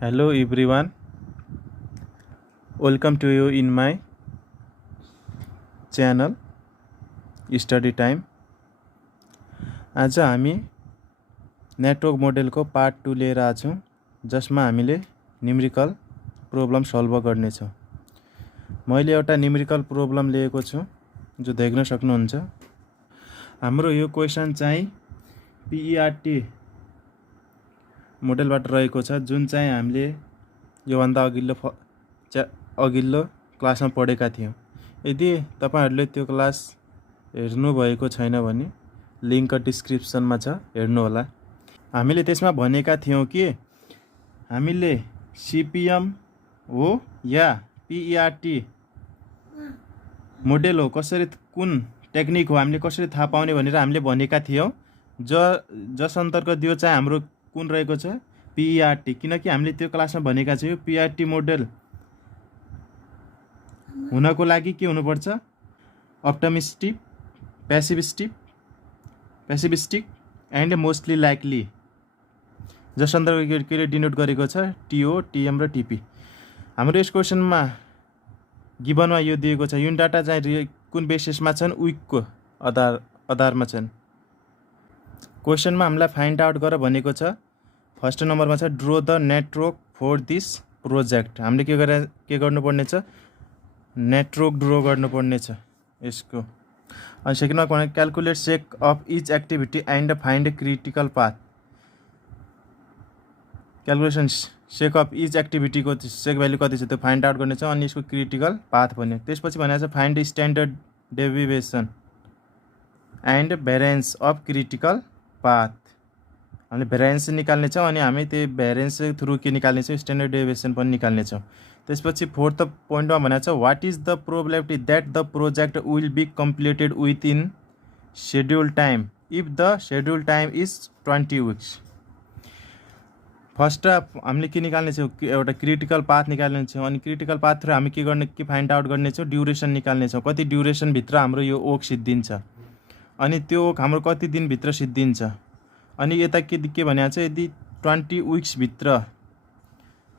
Hello everyone, welcome to you in my channel Study Time। आज हामी network मोडेलको part 2 लिएर आछौं जसमा हामीले न्युमेरिकल प्रब्लम सल्भ गर्नेछौं। मैले एउटा न्युमेरिकल प्रब्लम लिएको छु जो देख्न सक्नुहुन्छ। हाम्रो यो क्वेशन चाहिँ PERT मोडेलबाट रहेको छ जुन चाहिँ हामीले यो भन्दा अघिल्लो क्लासमा पढेका थियौं। यदि तपाईहरुले त्यो क्लास हेर्नु भएको छैन भने लिंक डिस्क्रिप्सनमा छ, हेर्नु होला। हामीले त्यसमा भनेका थियौं कि हामीले CPM हो या PERT मोडेल हो, कसरी कुन टेक्निक हो हामीले कसरी थाहा पाउने भनेर हामीले भनेका थियौं। जस अन्तर्गत यो चाहिँ हाम्रो कुन रहेको छ PERT, किनकि हामीले त्यो क्लासमा भनेका छौं PERT मोडेल हुनको लागि के हुनुपर्छ, optimistic, pessimistic and mostly likely, जस अन्तर्गत के डिनोट गरेको छ TO, TM र TP। हाम्रो यस क्वेशनमा गिभनमा यो दिएको छ। युन डाटा चाहिँ कुन बेसिसमा छन्, विकको आधारमा छन्। क्वेशनमा हामीलाई फाइन्ड आउट गर भनेको छ। फर्स्ट नम्बरमा छ draw the network for this project. हामीले के गर्नुपर्ने छ, नेटवर्क ड्रो गर्नुपर्ने छ यसको। अनि सेकेन्डमा भने calculate sake of each activity and find critical path. Calculation sake of each activity को सेक भ्यालु कति छ त्यो फाइन्ड आउट गर्ने छ। अनि यसको क्रिटिकल पाथ भन्यो। त्यसपछि भनेको छ find standard deviation and variance of critical path. हामीले भेरिएन्स निकाल्ने छौं अनि हामी त्यो भेरिएन्स थ्रु के निकाल्ने छौं, स्ट्यान्डर्ड डेभिएसन पनि निकाल्ने छौं। त्यसपछि फोर्थ पोइन्टमा भनेको छ what is the probability that the project will be completed within schedule time if the schedule time is 20 weeks. First हामीले के निकाल्ने छौं, एउटा क्रिटिकल पाथ निकाल्ने छौं। अनि क्रिटिकल पाथ थ्रु हामी के फाइन्ड आउट गर्ने छौं, ड्युरेसन निकाल्ने छौं। कति ड्युरेसन भित्र हाम्रो यो ओक सिद्धिन्छ अनि त्यो ओक हाम्रो कति दिन भित्र सिद्धिन्छ। अनि यता के भनेको छ, यदि 20 वीक्स भित्र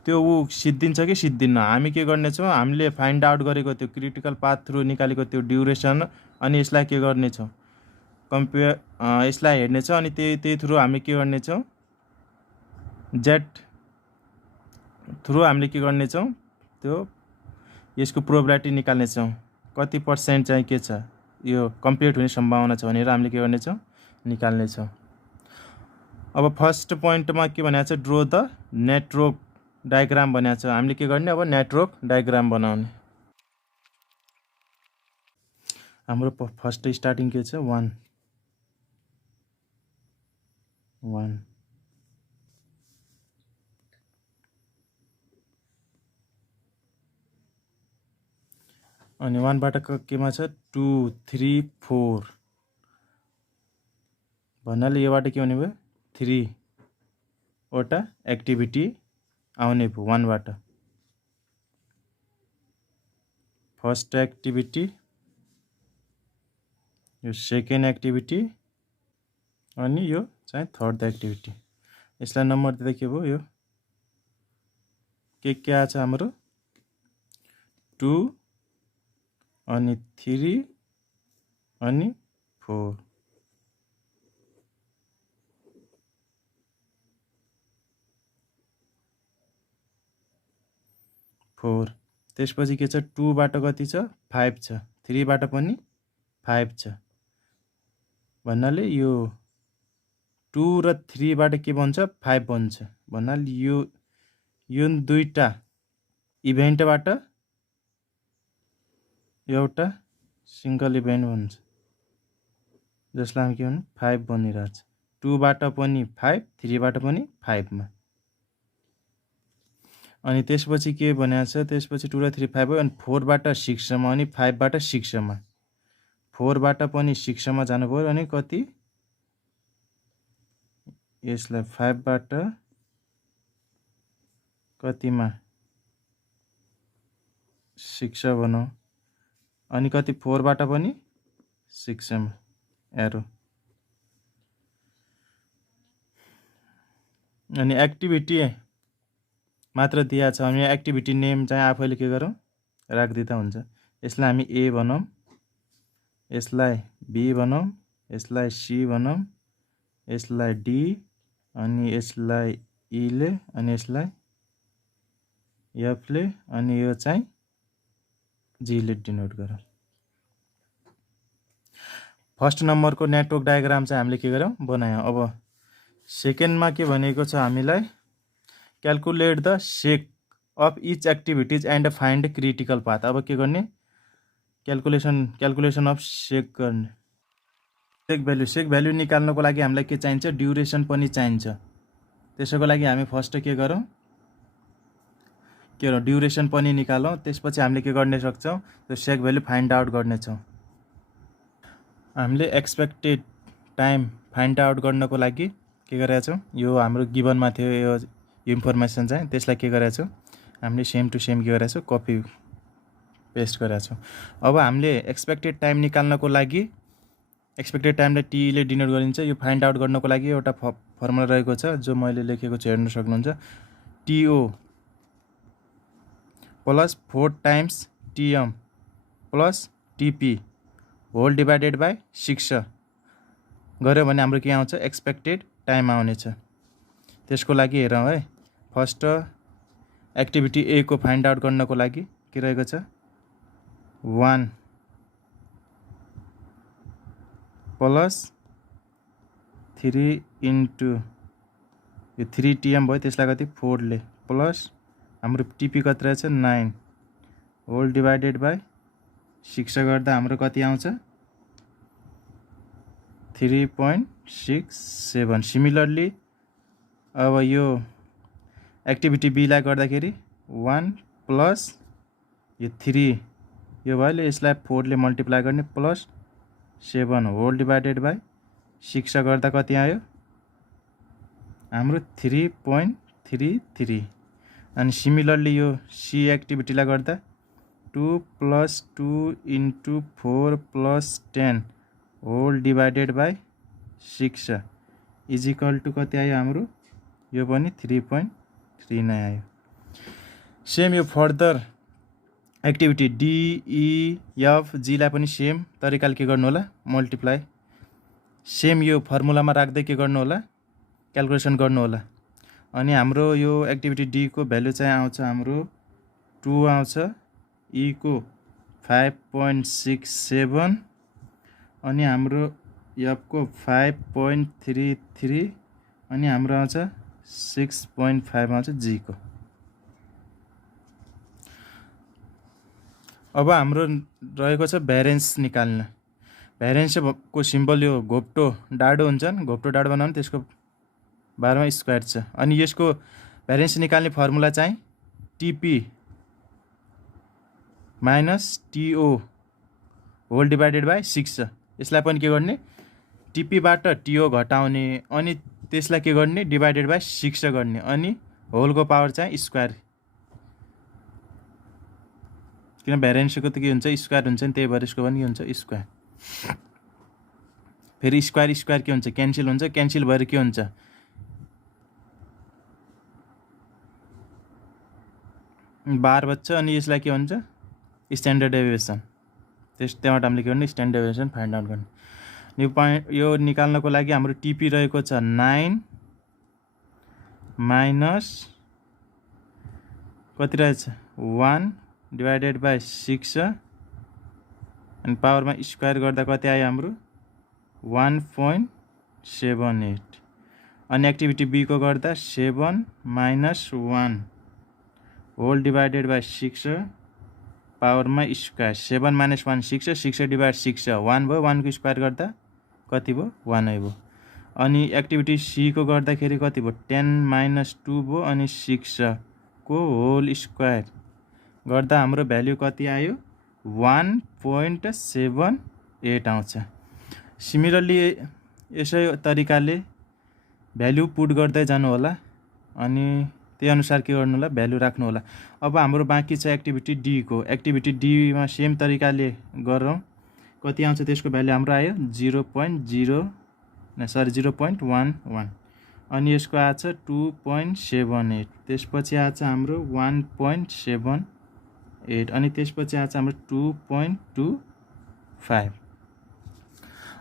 त्यो ओक सिद्धिन्छ कि सिद्धिन्न, हामी के गर्ने छौं, हामीले फाइन्ड आउट गरेको त्यो क्रिटिकल पाथ थ्रु निकालेको त्यो ड्युरेसन अनि यसलाई के गर्ने छौं, कम्पेयर यसलाई हेर्ने छौं। अनि त्यही थ्रु हामी के गर्ने छौं, जेट थ्रु हामीले के गर्ने छौं, त्यो यसको प्रोबेबिलिटी निकाल्ने छौं। कति पर्सेन्ट चाहिँ के छ, यो कम्प्लिट हुने सम्भावना छ भनेर हामीले के गर्ने छौं, निकाल्ने छौं। अब फर्स्ट पोइन्टमा के भनेको छ, ड्रो द नेटवर्क डायग्राम भनेको छ। हामीले के गर्ने, अब नेटवर्क डायग्राम बनाउने। हाम्रो फर्स्ट स्टार्टिङ के छ, 1 अनि 1 बाट केमा छ 2 3 4 भन्नाले योबाट के हुने भयो, 3 वटा एक्टिभिटी आउने भयो 1 बाट। फर्स्ट एक्टिभिटी, यो सेकेन्ड एक्टिभिटी अनि यो चाहिँ थर्ड एक्टिभिटी। यसलाई नम्बर दिँदा के भयो, यो के आछ हाम्रो 2 अनि 3 अनि 4। त्यसपछि के छ, 2 बाट कति छ, 5 छ, 3 बाट पनि 5 छ भन्नाले यो 2 र 3 बाट के बन्छ, 5 बन्छ भन्नाले यो दुईटा इभेन्टबाट एउटा सिंगल इभेन्ट बन्छ जसलाई हामी के भन्नु 5 बनिरहेछ। 2 बाट पनि 5, 3 बाट पनि 5 मा। अनि त्यसपछि के भनेको छ, त्यसपछि 2 र 3 5 भयो। अनि 4 बाट 6 मा अनि 5 बाट 6 मा। 4 बाट पनि 6 मा जानु पर्यो अनि कति, यसलाई 5 बाट कतिमा 6 बनाऊ अनि कति 4 बाट पनि 6 मा एरो। अनि एक्टिभिटी मात्र दिएको छ। हामी एक्टिभिटी नेम चाहिँ आफैले के गरौँ राखिदिँदा हुन्छ। यसलाई हामी ए भनौँ, यसलाई बी भनौँ, यसलाई सी भनौँ, यसलाई डी, अनि यसलाई ईले, अनि यसलाई एफले, अनि यो चाहिँ जीले डिनोट गरौँ। फर्स्ट नम्बरको नेटवर्क डायग्राम चाहिँ हामीले के गर्यौँ बनायौँ। अब सेकेन्डमा के भनेको छ हामीलाई calculate the sake of each activities and find critical path. अब के गर्ने क्याल्कुलेसन अफ सेक गर्ने। सेक भ्यालु निकाल्नको लागि हामीलाई के चाहिन्छ ड्युरेसन पनि चाहिन्छ। त्यसको लागि हामी फर्स्ट के गरौँ ड्युरेसन पनि निकालौँ। त्यसपछि हामीले के गर्ने सक्छौँ त्यो सेक भ्यालु फाइन्ड आउट गर्नेछौँ। हामीले एक्सपेक्टेड टाइम फाइन्ड आउट गर्नको लागि के गरेका छौँ यो हाम्रो गिभनमा थियो यो इन्फर्मेसन चाहिँ त्यसलाई के गरेका छौँ हामीले सेम टु सेम के गरेका छौँ कपी पेस्ट गरेका छौँ। अब हामीले एक्सपेक्टेड टाइम निकाल्नको लागि एक्सपेक्टेड टाइमलाई टीले डिनोट गरिन्छ। यो फाइन्ड आउट गर्नको लागि एउटा फर्मुला रहेको छ जो मैले लेखेको छु हेर्न सक्नुहुन्छ। TO plus 4 times TM plus TP whole divided by 6 गऱ्यो भने हाम्रो के आउँछ एक्सपेक्टेड टाइम आउनेछ। त्यसको लागि हेरौँ है। फर्स्ट एक्टिभिटी ए को फाइन्ड आउट गर्नको लागि के रहेको छ 1 प्लस 3 इन्टु यो 3 टीएम भयो त्यसलाई कति 4 ले प्लस हाम्रो टीपी कति रहेछ 9 होल डिभाइडेड बाई 6 गर्दा हाम्रो कति आउँछ 3.67। सिमिलरली अब यो एक्टिभिटी बीलाई गर्दाखेरि 1 प्लस यो 3 यो भयो यसलाई 4 ले मल्टिप्लाई गर्ने प्लस 7 होल डिभाइडेड बाई 6 गर्दा कति आयो हाम्रो 3.33। अनि सिमिलरली यो सी एक्टिभिटीलाई गर्दा 2 plus 2 into 4 plus 10 whole divided by 6 is equal to कति आयो हाम्रो यो पनि 3.39 आयो। सेम यो फर्दर एक्टिभिटी डिइएफ जीलाई पनि सेम तरिकाले के गर्नु होला मल्टिप्लाई सेम यो फर्मुलामा राख्दै के गर्नु होला क्याल्कुलेसन गर्नु होला। अनि हाम्रो यो एक्टिभिटी डी को भ्यालु चाहिँ आउँछ हाम्रो 2 आउँछ ई को 5.67 अनि हाम्रो एफ को 5.33 अनि हाम्रो आउँछ 6.5 आउँछ जी को। अब हाम्रो रहेको छ भ्यारेन्स निकाल्न। भ्यारेन्स को सिम्बल यो घोप्टो डाडो हुन्छ नि घोप्टो डाडो बनाउनु त्यसको बारेमा स्क्वायर छ। अनि यसको भ्यारेन्स निकाल्ने फर्मुला चाहिँ TP minus TO whole divided by 6। यसलाई पनि के गर्ने टीपीबाट टीओ घटाउने अनि त्यसलाई के गर्ने डिभाइडेड बाई 6 गर्ने अनि होलको पावर चाहिँ स्क्वायर किन भ्यारेन्सको त के हुन्छ स्क्वायर हुन्छ नि त्यही भएर यसको पनि के हुन्छ स्क्वायर। फेरि स्क्वायर स्क्वायर के हुन्छ क्यान्सल हुन्छ क्यान्सल भएर के हुन्छ 12 बच्छ अनि यसलाई के भन्छ स्ट्यान्डर्ड डेभिएसन। त्यहाँबाट हामीले के गर्ने स्ट्यान्डर्ड डेभिएसन फाइन्ड आउट गर्ने। यो निकाल्नको लागि हाम्रो टीपी रहेको छ 9 माइनस कति रहेछ 1 डिभाइडेड बाई 6 अनि पावरमा स्क्वायर गर्दा कति आयो हाम्रो 1.78 अनि एक्टिभिटी बी को गर्दा 7 माइनस 1 होल डिभाइडेड बाई 6 पावरमा स्क्वायर 7 माइनस 1 6 6 डिभाइड 6 1 भयो 1 को स्क्वायर गर्दा कति भयो 1 भयो। अनि एक्टिभिटी सी को गर्दाखेरि कति भयो 10 माइनस 2 भयो अनि 6 को होल स्क्वायर गर्दा हाम्रो भ्यालु कति आयो 1.78 आउँछ। सिमिलरली यसै तरिकाले भ्यालु पुट गर्दै जानु होला अनि त्यही अनुसार के गर्नु होला भ्यालु राख्नु होला। अब हाम्रो बाँकी छ एक्टिभिटी डी को। एक्टिभिटी डी मा सेम तरिकाले गरौँ कति आउँछ त्यसको भ्यालु हाम्रो आयो 0.11 अनि यसको आएछ 2.78, त्यसपछि आएछ हाम्रो 1.78 अनि त्यसपछि आएछ हाम्रो 2.25।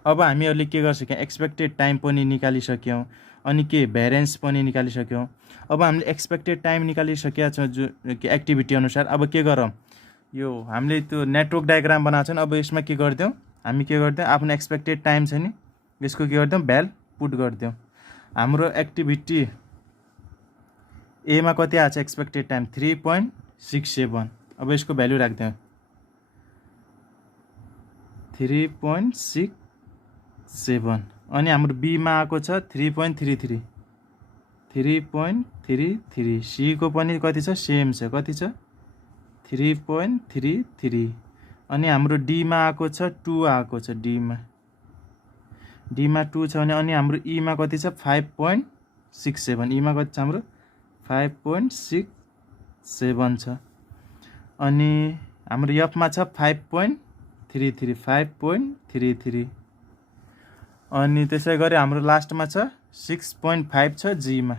अब हामीहरूले के गरिसक्यौँ, एक्सपेक्टेड टाइम पनि निकालिसक्यौँ अनि के भ्यारिएन्स पनि निकालिसक्यौँ। अब हामीले एक्सपेक्टेड टाइम निकालिसकेका छौँ जो एक्टिभिटी अनुसार। अब के गरौँ, यो हामीले त्यो नेटवर्क डायग्राम बनाएको छ नि, अब यसमा के गरिदिउँ, हामी के गरिदिउँ, आफ्नो एक्सपेक्टेड टाइम छ नि यसको के गरिदिउँ, भ्याल पुट गरिदिउँ। हाम्रो एक्टिभिटी एमा कति आएको छ एक्सपेक्टेड टाइम 3.67। अब यसको भ्यालु राखिदिउँ 3.67 अनि हाम्रो बीमा आएको छ 3.33, सी को पनि कति छ, सेम छ, कति छ 3.33 अनि हाम्रो डीमा आएको छ 2 आएको छ, डीमा 2 छ भने अनि हाम्रो ईमा कति छ 5.67, ईमा कति छ हाम्रो 5.67 छ अनि हाम्रो एफमा छ 5.33 अनि त्यसै गरी हाम्रो लास्टमा छ 6.5 छ, जीमा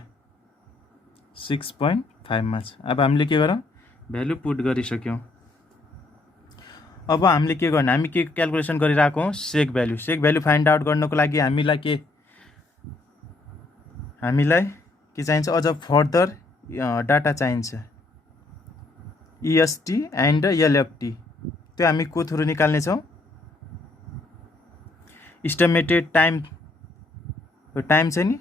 6.5 मा छ। अब हामीले के गरौँ, भ्यालु पुट गरिसक्यौँ। अब हामीले के गर्ने, हामी के क्याल्कुलेसन गरिरहेको हौँ, सेक भ्यालु फाइन्ड आउट गर्नको लागि हामीलाई के चाहिन्छ, अझ फर्दर डाटा चाहिन्छ, EST एन्ड LFT। त्यो हामी को थ्रु निकाल्ने छौँ, इस्टिमेटेड टाइम छ नि,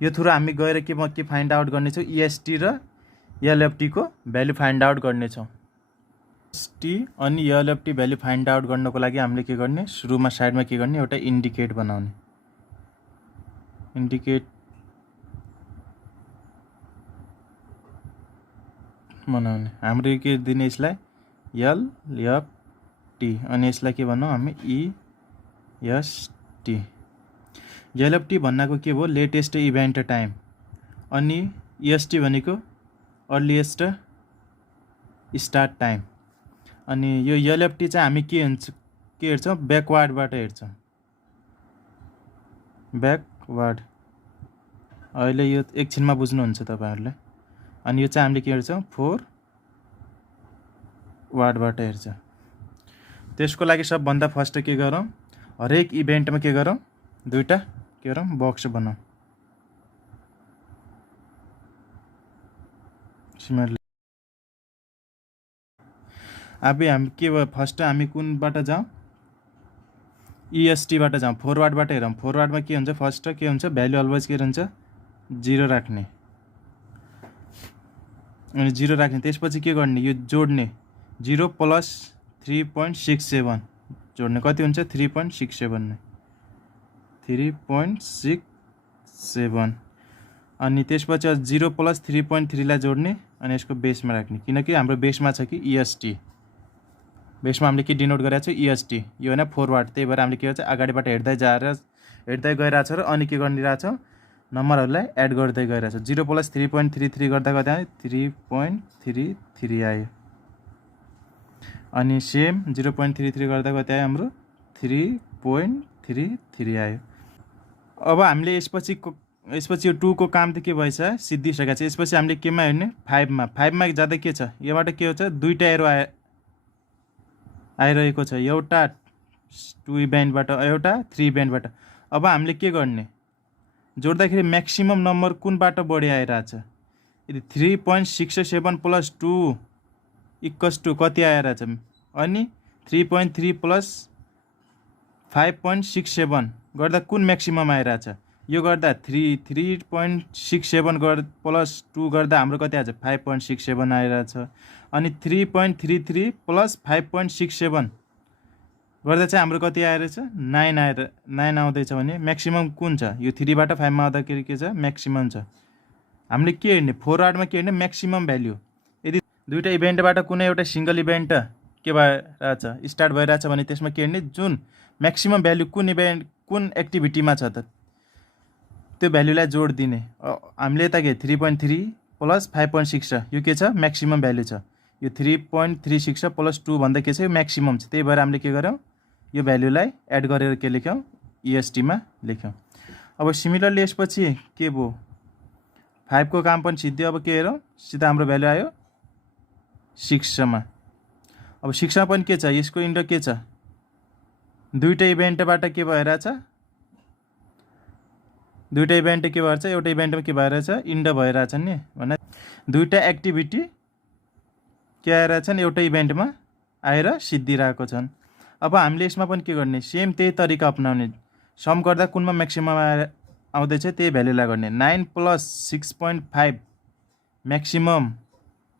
यो थ्रु हामी गएर के फाइन्ड आउट गर्नेछौँ, EST र LFT को भ्यालु फाइन्ड आउट गर्नेछौँ। EST अनि LFT भ्यालु फाइन्ड आउट गर्नको लागि हामीले के गर्ने, सुरुमा साइडमा के गर्ने, एउटा इन्डिकेट बनाउने, हाम्रो के दिने यसलाई LFT अनि यसलाई के भनौँ हामी EST। LFT भन्नाको के भयो, लेटेस्ट इभेन्ट टाइम अनि EST भनेको अर्लिएस्ट स्टार्ट टाइम अनि यो LFT चाहिँ हामी के हेर्छौँ, ब्याकवार्डबाट हेर्छौँ, ब्याकवार्ड। अहिले यो एकछिनमा बुझ्नुहुन्छ तपाईँहरूले। अनि यो चाहिँ हामीले के हेर्छौँ, फरवार्डबाट हेर्छ। त्यसको लागि सबभन्दा फर्स्ट के गरौँ, हरेक इभेन्टमा के गरौँ, दुईटा के गरौँ, बक्स बनाऊँ। अब हामी के फर्स्ट हामी कुनबाट जाउँ, EST बाट जाउँ, फरवार्डबाट हेरौँ। फरवार्डमा के हुन्छ, फर्स्ट के हुन्छ, भ्यालु अलवेज के रहन्छ, 0 राख्ने अनि 0 राख्ने। त्यसपछि के गर्ने, यो जोड्ने, 0 प्लस 3.67 जोड्ने, कति हुन्छ 3.67 अनि त्यसपछि 0 प्लस 3.3 लाई जोड्ने अनि यसको बेसमा राख्ने, किनकि हाम्रो बेसमा छ कि EST, बेसमा हामीले के डिनोट गरेको छ, EST, यो होइन फरवार्ड। त्यही भएर हामीले के गर्छ, अगाडिबाट हेर्दै गइरहेको छ र अनि के गरिरहेको छ, नम्बरहरूलाई एड गर्दै गइरहेको छ। 0 प्लस 3.33 गर्दा कति आयो, 3.33 आयो अनि सेम 0.33 गर्दा कति आयो, हाम्रो 3.33 आयो। अब हामीले यसपछि यो 2 को काम त के भएछ, सिद्धिसकेको छ। यसपछि हामीले केमा हेर्ने, 5 मा जाँदा के छ, योबाट के हुन्छ, दुईटा एरो आइरहेको छ, एउटा 2 इभेन्टबाट एउटा 3 इभेन्टबाट। अब हामीले के गर्ने, जोड्दाखेरि म्याक्सिमम नम्बर कुनबाट बढी आइरहेछ, यदि 3.67 प्लस 2 इक्वल्स टू कति आइरहेछ, अनि 3.3 प्लस 5.67 गर्दा कुन म्याक्सिमम आइरहेछ, यो गर्दा 3.67 प्लस 2 गर्दा हाम्रो कति आएछ, 5.67 आइरहेछ अनि 3.33 प्लस 5.67 गर्दा चाहिँ हाम्रो कति आइरहेछ, 9 आउँदैछ भने म्याक्सिमम कुन छ, यो 3 बाट 5 मा आउँदाखेरि के छ, म्याक्सिमम छ। हामीले के हेर्ने, फरवार्डमा के हेर्ने, म्याक्सिमम भ्याल्यु। यदि दुईटा इभेन्टबाट कुनै एउटा सिंगल इभेन्ट के भइरहेछ, स्टार्ट भइरहेछ भने त्यसमा के हेर्ने, जुन म्याक्सिमम भ्याल्यु कुन एक्टिभिटीमा छ त त्यो भ्याल्युलाई जोड दिने। हामीले यता के 3.3 प्लस 5.6 छ, यो के छ, म्याक्सिमम भ्याल्यु छ। यो 3.36 छ प्लस 2 भन्दा के छ, यो म्याक्सिमम छ। त्यही भएर हामीले के गर्यौँ, यो भ्याल्युलाई एड गरेर के लेख्यौँ, EST मा लेख्यौँ। अब सिमिलरली यसपछि के भयो 5 को काम पनि सिद्धियो। अब के हेरौँ सिधा हाम्रो भ्यालु आयो 6 मा। अब 6 मा पनि के छ यसको इन्ड के छ दुईटा इभेन्टबाट के भइरहेछ दुईटा इभेन्ट के भएर एउटा इभेन्टमा के भइरहेछ इन्ड भइरहेछ नि भने दुईटा एक्टिभिटी के आइरहेछन् एउटा इभेन्टमा आएर सिद्धिरहेको छन्। अब हामीले यसमा पनि के गर्ने सेम त्यही तरिका अपनाउने सम गर्दा कुनमा म्याक्सिमम आउँदैछ त्यही भ्यालुलाई गर्ने 9 + 6.5 म्याक्सिमम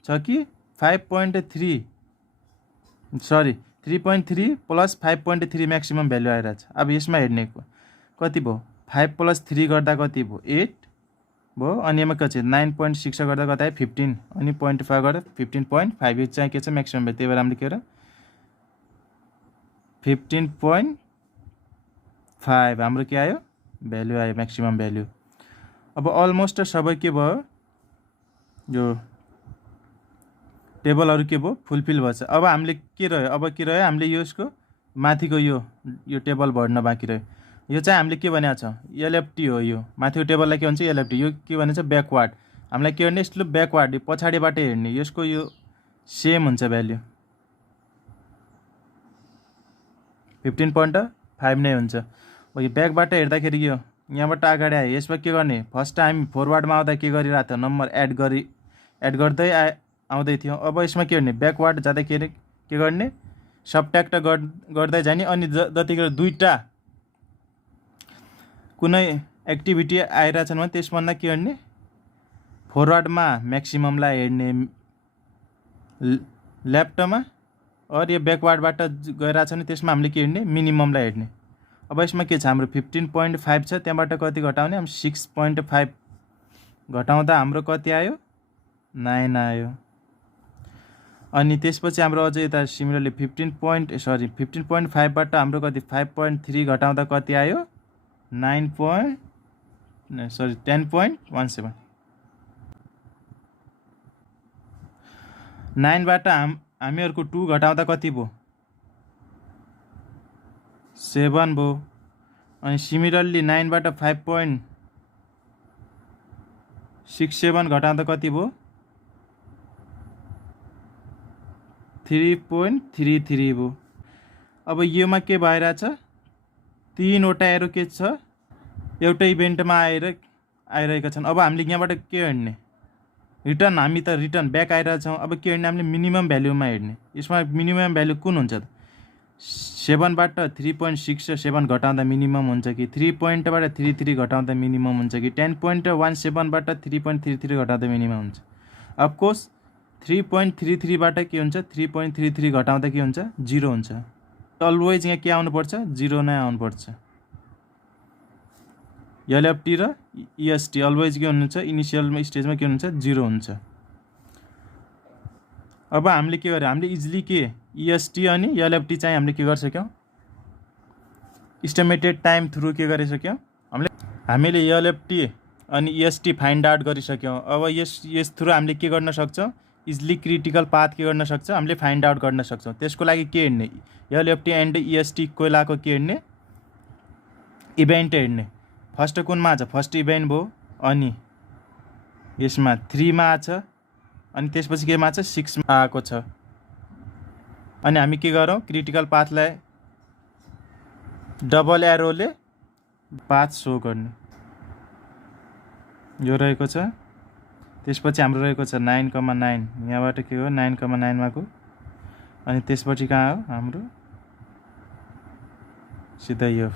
छ कि 5.3 सरी 3.3 + 5.3 म्याक्सिमम भ्यालु आइरहेछ। अब यसमा हेर्ने कति भयो 5 + 3 गर्दा कति भयो 8 भयो अनि यसमा के छ 9.6 गर्दा कति आयो 15 अनि 0.5 गर्दा 15.5 यो चाहिँ के छ म्याक्सिमम भ्यालु। त्यही भएर हामीले के र 15.5 हाम्रो के आयो भ्यालु आयो म्याक्सिमम भ्यालु। अब अलमोस्ट सबै के भयो यो टेबलहरु के भयो फुलफिल भएछ। अब हामीले के रह्यो हामीले यसको माथिको यो टेबल भर्न बाँकी रह्यो। यो चाहिँ हामीले के भनेको छ एलएफटी हो। यो माथिको टेबललाई के भन्छ एलएफटी। यो के भनेको छ ब्याकवार्ड। हामीलाई के गर्ने यस्तो ब्याकवार्ड पछाडिबाट हेर्ने यसको यो सेम हुन्छ भ्यालु 15.5 नै हुन्छ। अब यो ब्याकबाट हेर्दाखेरि यो यहाँबाट अगाडि आयो यसमा के गर्ने फर्स्ट टाइम फरवर्डमा आउँदा के गरिरहेको थियो नम्बर एड गर्दै आउँदै थियो। अब यसमा के गर्ने ब्याकवार्ड जाँदाखेरि के गर्ने सबट्र्याक्ट गर्दै जाने अनि जतिखेर दुईटा कुनै एक्टिभिटी आइरहेछन् भने त्यसभन्दा के गर्ने फरवर्डमा म्याक्सिममलाई हेर्ने लेफ्टमा और यो ब्याकवार्डबाट गइरहेछ भने त्यसमा हामीले के हेर्ने मिनिममलाई हेर्ने। अब यसमा के छ हाम्रो 15.5 छ त्यहाँबाट कति घटाउने हामी 6.5 घटाउँदा हाम्रो कति आयो 9 आयो। अनि त्यसपछि हाम्रो अझै यता सिमिलरली 15.5 बाट हाम्रो कति 5.3 घटाउँदा कति आयो 10.17 9 बाट हामीहरुको 2 घटाउँदा कति भयो 7 भयो। अनि सिमिलरली 9 बाट 5.67 घटाउँदा कति भयो 3.33 भयो। अब योमा के भइरहेछ तीनवटा एरो के छ एउटा इभेन्टमा आइरहेका छन्। अब हामीले यहाँबाट के हेर्ने रिटर्न हामी त रिटर्न ब्याक आइरहेछौँ। अब के हेर्ने हामीले मिनिमम भ्यालुमा हेर्ने। यसमा मिनिमम भ्यालु कुन हुन्छ 7 बाट 3.67 घटाउँदा मिनिमम हुन्छ कि 3.33 घटाउँदा मिनिमम हुन्छ कि 10.17 बाट 3.33 घटाउँदा मिनिमम हुन्छ। अफकोर्स 3.33 बाट के हुन्छ 3.33 घटाउँदा के हुन्छ 0 हुन्छ। अलवेज यहाँ के आउनुपर्छ 0 नै आउनुपर्छ। एलएफटी र ईएसटी अलवेज के हुनुहुन्छ इनिशियल स्टेजमा के हुनुहुन्छ 0 हुन्छ। अब हामीले के गर्यो हामीले इजिली के ईएसटी अनि एलएफटी चाहिँ हामीले के गरिसक्यौं एस्टिमेटेड टाइम थ्रु के गरिसक्यौं हामीले एलएफटी अनि ईएसटी फाइन्ड आउट गरिसक्यौं। अब यस थ्रु हामीले के गर्न सक्छौं इजिली क्रिटिकल पाथ के गर्न सक्छौं हामीले फाइन्ड आउट गर्न सक्छौं। त्यसको लागि के हेर्ने एलएफटी एन्ड ईएसटी कोलाको के हेर्ने इभेन्ट हेर्ने। फर्स्ट कुनमा छ फर्स्ट इभेन्ट भयो अनि यसमा 3 मा छ अनि त्यसपछि केमा छ 6 मा आएको छ। अनि हामी के गरौँ क्रिटिकल पाथलाई डबल एरोले पाथ शो गर्ने यो रहेको छ। त्यसपछि हाम्रो रहेको छ 9,9 यहाँबाट के हो 9,9 मा को अनि त्यसपछि कहाँ हो हाम्रो सिधै यो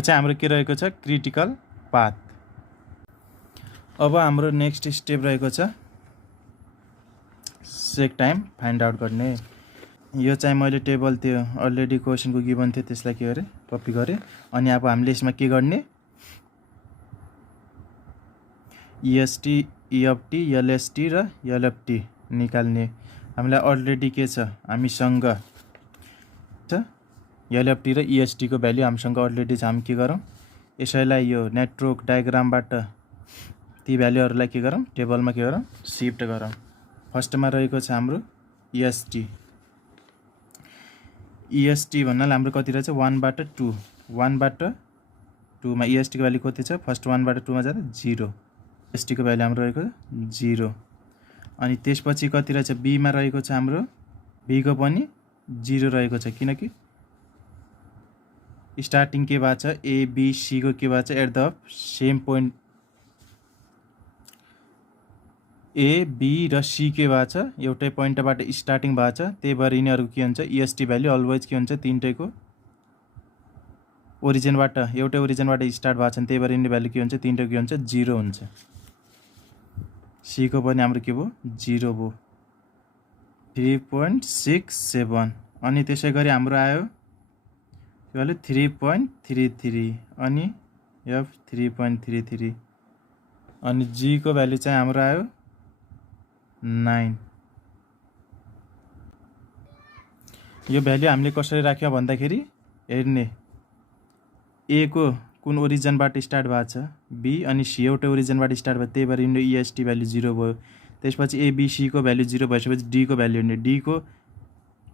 चाहिँ हाम्रो के रहेको छ क्रिटिकल पाथ। अब हाम्रो नेक्स्ट स्टेप रहेको छ सेक टाइम फाइन्ड आउट गर्ने। यो चाहिँ मैले टेबल त्यो अलरेडी क्वेशनको गिभन थियो त्यसलाई के गरे कपी गरे। अनि अब हामीले यसमा के गर्ने ईएसटी ईएफटी एलएसटी र एलएफटी निकाल्ने। हामीलाई अलरेडी के छ हामीसँग एलएफटी र ईएसटी को भ्यालु हामीसँग अलरेडी छ। हामी के गरौँ यसैलाई यो नेटवर्क डायग्रामबाट ती भ्यालुहरुलाई के गरौँ टेबलमा के गरौँ शिफ्ट गरौँ। फर्स्टमा रहेको छ हाम्रो ईएसटी भन्नाले हाम्रो कति रहेछ 1 बाट 2 1 बाट 2 मा EST को भ्यालु कति छ फर्स्ट 1 बाट 2 मा जाँदा 0 EST को भ्यालु हाम्रो रहेको 0 अनि त्यसपछि कति रहेछ B मा रहेको छ हाम्रो B को पनि 0 रहेको छ किनकि स्टार्टिङ के भएको छ A B C को के भएको छ at the same point A B र C के भएको छ एउटै पोइन्टबाट स्टार्टिङ भएको छ त्यही भएर यिनीहरुको के हुन्छ EST भ्यालु अलवेज के हुन्छ तीनटैको ओरिजिनबाट एउटै ओरिजिनबाट स्टार्ट भएको छ त्यही भएर यिनीहरुको भ्यालु के हुन्छ तीनटैको के हुन्छ 0 हुन्छ C को पनि हाम्रो के भयो 0 भयो 3.67 अनि त्यसैगरी हाम्रो आयो के भ्यालु 3.33 अनि F 3.33 अनि G को भ्यालु चाहिँ हाम्रो आयो 9 यो भ्यालु हामीले कसरी राख्यौ भन्दाखेरि हेर्ने A को कुन ओरिजिनबाट स्टार्ट भएको छ B अनि C एउटै ओरिजिनबाट स्टार्ट भयो त्यही भएर यिनीहरु EST भ्यालु 0 भयो त्यसपछि A B C को भ्यालु 0 भएपछि D को भ्यालु हेर्ने D को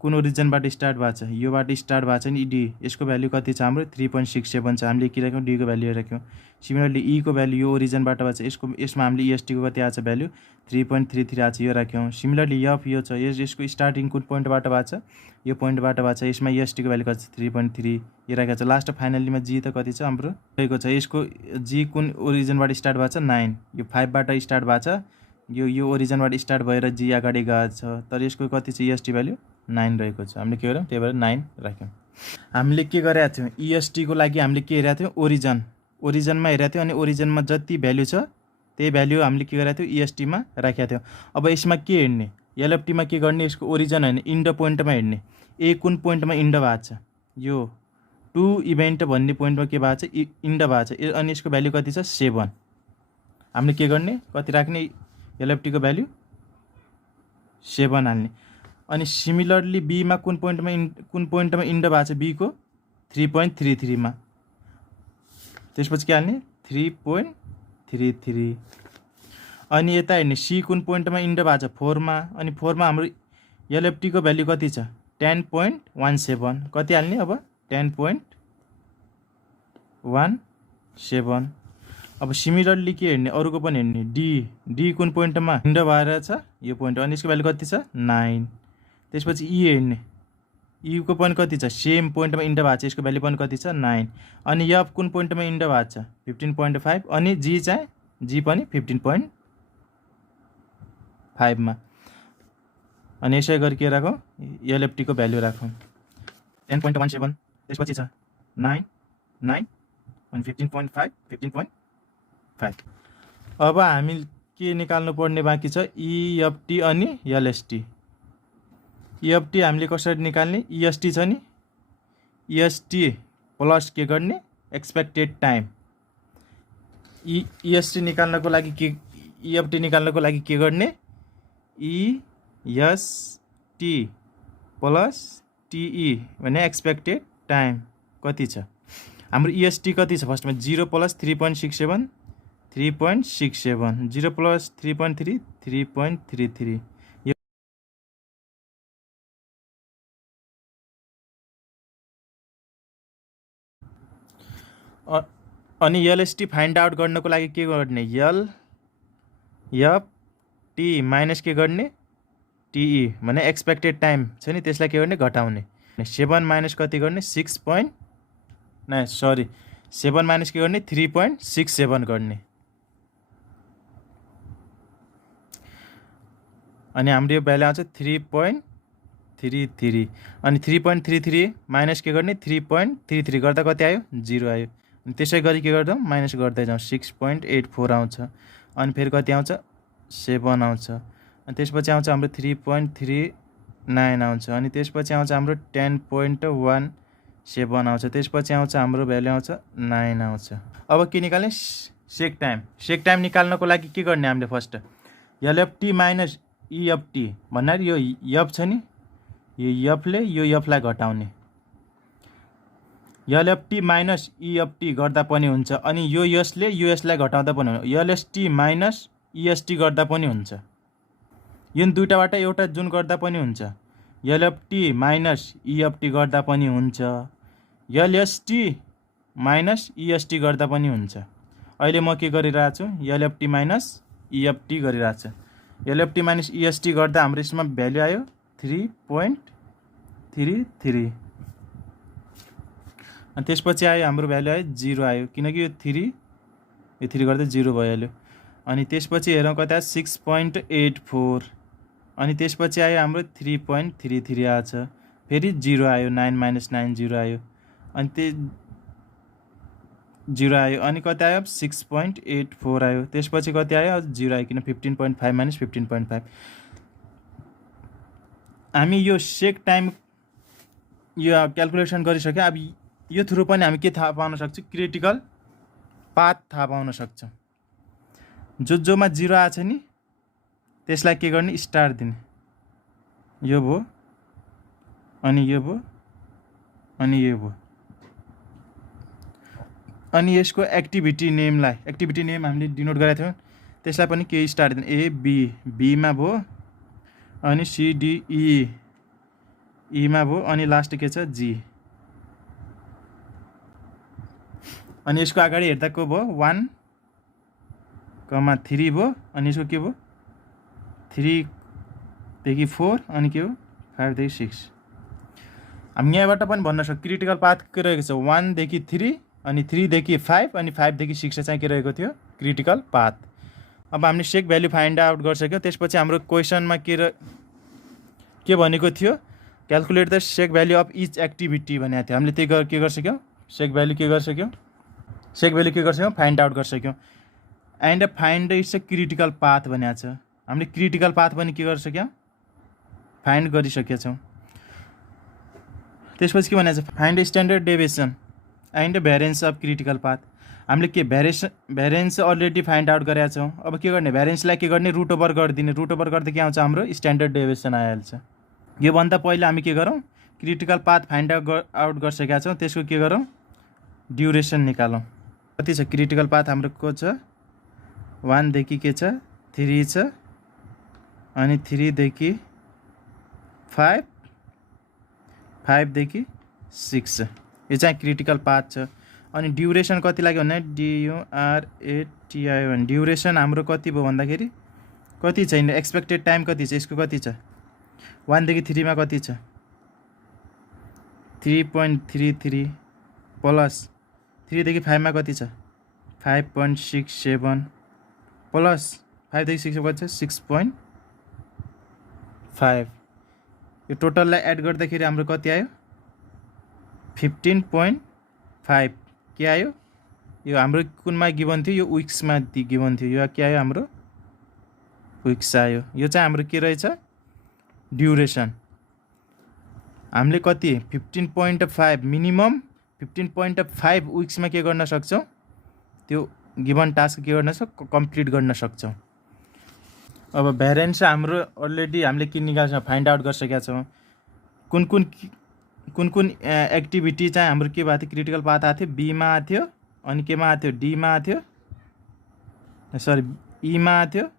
कुन ओरिजिनबाट स्टार्ट भएको छ योबाट स्टार्ट भएको छ नि D यसको भ्यालु कति छ हाम्रो 3.67 छ हामीले के राख्यौ D को भ्यालु राख्यौ सिमिलरली E को भ्यालु यो ओरिजिनबाट भएको छ यसमा हामीले EST को कति आछ भ्यालु 3.33 आछ यो राख्यौ सिमिलरली F यो छ यसको स्टार्टिङ कुन पोइन्टबाट भएको छ यो पोइन्टबाट भएको छ यसमा EST को भ्यालु कति छ 3.3 यो राखेको छ लास्ट फाइनलीमा G त कति छ हाम्रो रहेको छ यसको G कुन ओरिजिनबाट स्टार्ट भएको छ 9 यो 5 बाट स्टार्ट भएको छ यो ओरिजिनबाट स्टार्ट भएर G अगाडि गएको छ तर यसको कति छ EST भ्यालु 9 रहेको छ हामीले के गर्यौं त्यही भएर 9 राख्यौं हामीले के गरेका थियौं EST को लागि हामीले के हेरेका थियौं ओरिजिनमा हेरेका थियौं अनि ओरिजिनमा जति भ्यालु छ त्यही भ्यालु हामीले के गरेका थियौं EST मा राखेका थियौं अब यसमा के हेर्ने LFT मा के गर्ने यसको ओरिजिन हैन इन्ड पोइन्टमा हेर्ने A कुन पोइन्टमा इन्ड भएको छ यो 2 इभेन्ट भन्ने पोइन्टमा के भएको छ इन्ड भएको छ अनि यसको भ्यालु कति छ 7 हामीले के गर्ने कति राख्ने LFT को भ्यालु 7 हाल्ने अनि सिमिलरली B मा कुन पोइन्टमा इन्ड भएको छ B को 3.33 मा त्यसपछि के हाल्ने 3.33 अनि यता हेर्ने C कुन पोइन्टमा इन्ड भएको छ 4 मा अनि 4 मा हाम्रो LFT को भ्यालु कति छ 10.17 कति हाल्ने अब 10.17 अब सिमिलरली के हेर्ने अरुको पनि हेर्ने D कुन पोइन्टमा इन्ड भएर छ यो पोइन्ट अनि यसको भ्यालु कति छ 9 त्यसपछि E हेर्ने E को पनि कति छ सेम पोइन्टमा इन्ड भएको छ यसको भ्यालु पनि कति छ 9 अनि F कुन पोइन्टमा इन्ड भएको छ 15.5 अनि G चाहिँ G पनि 15.5 मा अनि यसै गरी के राखौं LFT को भ्यालु राखौं 10.17 त्यसपछि छ 9 अनि 15.5 अब हामी के निकाल्नु पर्ने बाँकी छ EFT अनि LST EFT हामीले कसरी निकाल्ने EST छ नि EST प्लस के गर्ने एक्सपेक्टेड टाइम EST निकाल्नको लागि के EFT निकाल्नको लागि के गर्ने EST प्लस TE भने एक्सपेक्टेड टाइम कति छ हाम्रो EST कति छ फर्स्टमा 0 प्लस 3.67 0 प्लस 3.3 3.33 अनि LST फाइन्ड आउट गर्नको लागि के गर्ने LFT माइनस के गर्ने TE भने एक्सपेक्टेड टाइम छ नि त्यसलाई के गर्ने घटाउने 7 माइनस कति गर्ने 7 माइनस के गर्ने 3.67 गर्ने अनि हाम्रो यो भ्यालु आउँछ 3.33 अनि 3.33 माइनस के गर्ने 3.33 गर्दा कति आयो 0 आयो अनि त्यसै गरी के गर्छौं माइनस गर्दै जाउँ 6.84 आउँछ अनि फेरि कति आउँछ 7 आउँछ अनि त्यसपछि आउँछ हाम्रो 3.39 आउँछ अनि त्यसपछि आउँछ हाम्रो 10.17 आउँछ त्यसपछि आउँछ हाम्रो भ्यालु आउँछ 9 आउँछ अब के निकाल्ने सेक टाइम निकाल्नको लागि के गर्ने हामीले फर्स्ट LFT माइनस EFT भन्नाले यो F छ नि यो F ले यो F लाई घटाउने LFT माइनस EFT गर्दा पनि हुन्छ अनि यो S ले यो S लाई घटाउँदा पनि हुन्छ LST माइनस EST गर्दा पनि हुन्छ यो दुईटाबाट एउटा जुन गर्दा पनि हुन्छ LFT माइनस EFT गर्दा पनि हुन्छ LST माइनस EST गर्दा पनि हुन्छ। अहिले म के गरिरहेको छु, LFT माइनस EFT गरिरहेको छु। LFT माइनस EST गर्दा हाम्रो यसमा भ्यालु आयो 3.33 अनि त्यसपछि आयो हाम्रो भ्यालु आयो 0 आयो, किनकि यो 3 गर्दा 0 भइहाल्यो। अनि त्यसपछि हेरौँ कति आयो 6.84 अनि त्यसपछि आयो हाम्रो 3.33 आएछ, फेरि 0 आयो, 9 माइनस 9 0 आयो अनि त्यो 0 आयो अनि कति आयो 6.84 आयो, त्यसपछि कति आयो 0 आयो, किन 15.5 माइनस 15.5। हामी यो सेक टाइम यो क्यालकुलेसन गरिसक्यो। अब यो थ्रु पनि हामी के थाहा पाउन सक्छौँ, क्रिटिकल पाथ थाहा पाउन सक्छौँ। जोमा 0 आछ नि त्यसलाई के गर्ने, स्टार दिने, यो भयो अनि यो भयो अनि यो भयो। अनि यसको एक्टिभिटी नेम हामीले डिनोट गरेका थियौँ, त्यसलाई पनि के स्टार दिने, A B मा भयो अनि C D E मा भयो अनि लास्ट के छ G। अनि यसको अगाडि हेर्दा को भयो 1,3 भयो अनि यसको के भयो 3 देखि 4 अनि के हो 5 देखि 6। हामी यहाँबाट पनि भन्न सक्छौँ क्रिटिकल पाथ के रहेको छ 1 देखि 3 अनि 3 देखि 5 अनि 5 देखि 6 चाहिँ के रहेको थियो, क्रिटिकल पाथ। अब हामीले सेक भ्यालु फाइन्ड आउट गरिसक्यौँ। त्यसपछि हाम्रो क्वेसनमा के भनेको थियो, calculate the slack value of each activity भनेको थियो। हामीले त्यही के गरिसक्यौँ, सेक भ्यालु के गरिसक्यौँ फाइन्ड आउट गरिसक्यौँ। And find its a critical path भनेको छ। हामीले क्रिटिकल पाथ पनि के गरिसक्यौँ, फाइन्ड गरिसकेका छौँ। त्यसपछि के भनेको छ, find standard deviation and variance of critical path. हामीले के भ्यारिएन्स अलरेडी फाइन्ड आउट गरेका छौँ। अब के गर्ने, भ्यारिएन्सलाई के गर्ने, रुट ओभर गरिदिने। रुट ओभर गर्दा के आउँछ, हाम्रो स्ट्यान्डर्ड डेभिएसन आइहाल्छ। योभन्दा पहिला हामी के गरौँ, क्रिटिकल पाथ फाइन्ड आउट गरिसकेका छौँ, त्यसको के गरौँ, ड्युरेसन निकालौँ। कति छ क्रिटिकल पाथ हाम्रो को छ 1 देखि के छ 3 छ अनि 3 देखि 5 देखि 6 छ। यो चाहिँ क्रिटिकल पाथ छ। अनि ड्युरेसन कति लाग्यो भने DURATI ड्युरेसन हाम्रो कति भयो भन्दाखेरि कति छैन, एक्सपेक्टेड टाइम कति छ यसको, कति छ 1 देखि 3 मा कति छ 3.33 प्लस 3 देखि 5 मा कति छ 5.67 प्लस 5 देखि 6 कति छ 6.5। यो टोटललाई एड गर्दाखेरि हाम्रो कति आयो 15.5 के आयो। यो हाम्रो कुनमा गिभन थियो, यो विक्समा गिभन थियो, यो के आयो हाम्रो विक्स आयो। यो चाहिँ हाम्रो के रहेछ ड्युरेसन। हामीले कति 15.5 मिनिमम 15.5 विक्समा के गर्न सक्छौँ, त्यो गिभन टास्क के गर्न सक्छौँ, कम्प्लिट गर्न सक्छौँ। अब भ्यारिएन्स हाम्रो अलरेडी हामीले के निकाल्छौँ, फाइन्ड आउट गरिसकेका छौँ। कुन एक्टिभिटी चाहिँ हाम्रो के भएको थियो, क्रिटिकल पाथ आएको थियो B मा आएको थियो अनि केमा आएको थियो D मा आएको थियो, सरी E मा आएको थियो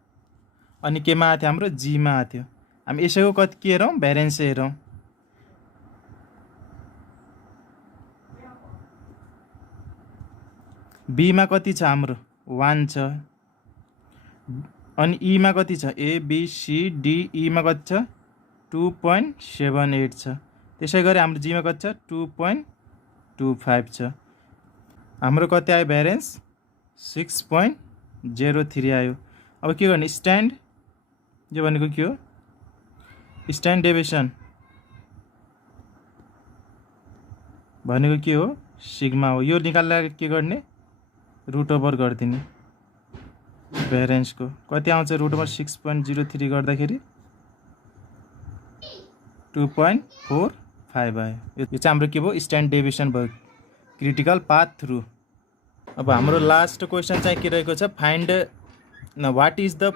अनि केमा आएको थियो हाम्रो G मा आएको थियो। हामी यसैको कति के हेरौँ, भ्यारिएन्स हेरौँ। B मा कति छ हाम्रो 1 छ अनि E मा कति छ ABCDE मा कति छ 2.78 छ। त्यसै गरी हाम्रो G मा कति छ 2.25 छ। हाम्रो कति आयो भ्यारिएन्स 6.03 आयो। अब के गर्ने, स्ट्यान्ड यो भनेको के हो, स्ट्यान्ड डेभिएसन भनेको के हो सिग्मा हो। यो निकाल्दा के गर्ने, रुट ओभर गरिदिने भ्यारिएन्सको। कति आउँछ रुट ओभर 6.03 गर्दाखेरि 2.45 आयो। यो चाहिँ हाम्रो के भयो, स्ट्यान्ड डेभिएसन भयो क्रिटिकल पाथ थ्रु। अब हाम्रो लास्ट क्वेसन चाहिँ के रहेको छ, find what is the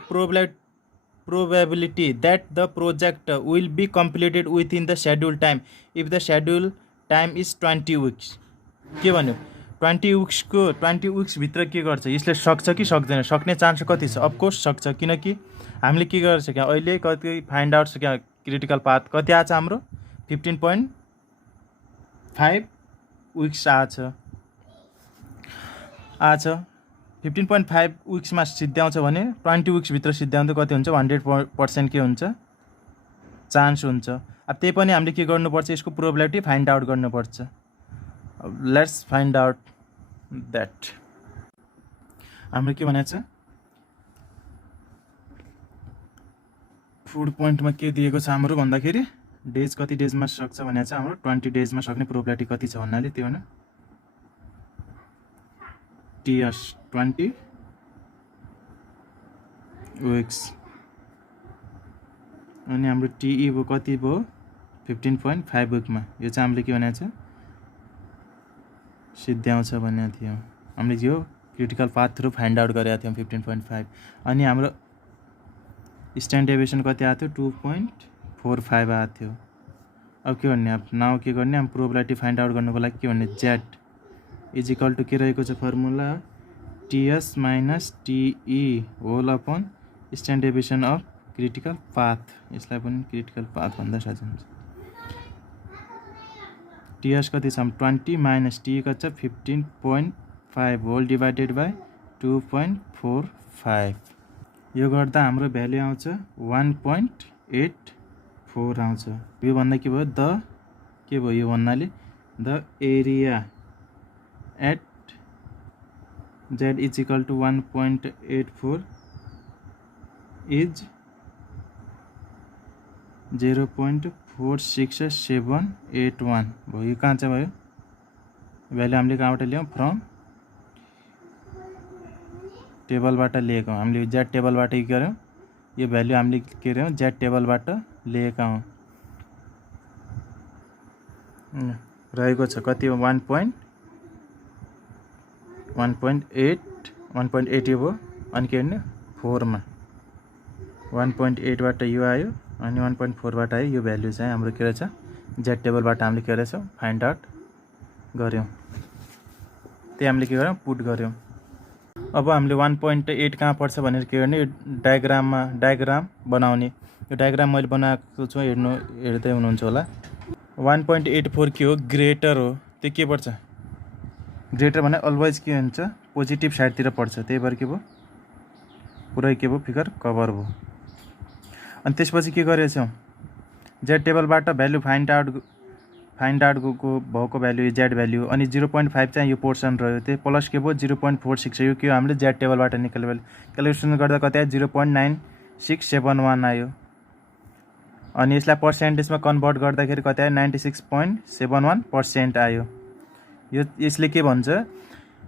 probability that the project will be completed within the scheduled time if the scheduled time is 20 weeks। के भन्यो 20 weeks भित्र के गर्छ, यसले सक्छ कि सक्दैन, सक्ने चान्स कति छ, अफकोर्स सक्छ। किनकि हामीले के गरिसक्यौँ अहिले, कति फाइन्ड आउट सक्यौँ क्रिटिकल पाथ कति आछ हाम्रो 15.5 विक्स आछ। आज 15.5 विक्समा सिद्ध्याउँछ भने 20 विक्सभित्र सिद्ध्याउँदा कति हुन्छ 100% के हुन्छ चान्स हुन्छ। अब त्यही पनि हामीले के गर्नुपर्छ यसको प्रोबेबिलिटी फाइन्ड आउट गर्नुपर्छ। Let's find out that. हाम्रो के भनेको छ फुड पोइन्टमा के दिएको छ हाम्रो भन्दाखेरि डेज कति डेजमा सक्छ भनेको छ हाम्रो 20 डेजमा सक्ने प्रोबेबिलिटी कति छ भन्नाले त्यो भने टीएस 20 विक्स अनि हाम्रो टीई भयो कति भयो 15.5 विकमा। यो चाहिँ हामीले के भनेको छ सिद्ध्याउँछ भनेको थियो हामीले यो critical path through find out गरेका थियौँ 15.5 अनि हाम्रो स्ट्यान्डर्ड डेभिएसन कति आएको थियो 2.45 आएको थियो। अब के भन्ने अब नाउ के गर्ने अब प्रोबेबिलिटी फाइन्ड आउट गर्नुको लागि के भन्ने जेड इज इक्वल टु के रहेको छ formula TS minus TE whole upon standard deviation of critical path. यसलाई पनि क्रिटिकल पाथ भन्दा सजिलो हुन्छ। टीएस कति छ 20 माइनस टी कति छ 15.5 होल डिभाइडेड बाई 2.45। यो गर्दा हाम्रो भ्यालु आउँछ 1.84 आउँछ। यो भन्दा के भयो के भयो यो भन्नाले the area at z is equal to 1.84 is 0.46781 भयो। यो कहाँ चाहिँ भयो भ्यालु हामीले कहाँबाट ल्यायौँ फ्रम टेबलबाट लिएको हामीले जेड टेबलबाट के गर्यौँ यो भ्यालु हामीले के गर्यौँ जेड टेबलबाट लिएका हौँ। रहेको छ कति 1.8 यो भयो अनि के गर्ने 4मा 1.8 बाट यो आयो अनि 1.4 बाट आयो। यो भ्यालु चाहिँ हाम्रो के रहेछ जेड टेबलबाट हामीले के रहेछ फाइन्ड आउट गर्यौँ। त्यही हामीले के गर्यौँ पुट गर्यौँ। अब हामीले 1.8 कहाँ पर्छ भनेर के गर्ने डायग्राम बनाउने। यो डायग्राम मैले बनाएको छु हेर्दै हुनुहुन्छ होला। 1.84 के हो ग्रेटर हो त्यो के पर्छ ग्रेटर भने अलवेज के हुन्छ पोजिटिभ साइडतिर पर्छ त्यही भएर के भयो पुरै के भयो फिगर कभर भयो। अनि त्यसपछि के गरेछौँ जेड टेबलबाट भ्यालु फाइन्ड आउट भएको भ्यालु जेड भ्यालु अनि 0.5 चाहिँ यो पोर्सन रह्यो त्यही प्लस के भयो 0.46 यो के हामीले जेड टेबलबाट निकाल्यो क्यालकुलेसन गर्दा कति आयो 0.9671 आयो। अनि यसलाई पर्सेन्टेजमा कन्भर्ट गर्दाखेरि कति आयो 96.71% आयो। यो यसले के भन्छ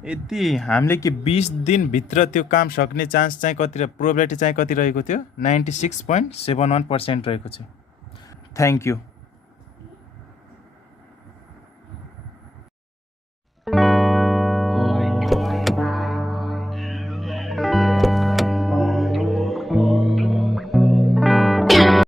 यदि हामीले कि 20 दिनभित्र त्यो काम सक्ने चान्स चाहिँ कति प्रोबेबिलिटी चाहिँ कति रहेको थियो 96.71% रहेको छ। Thank you.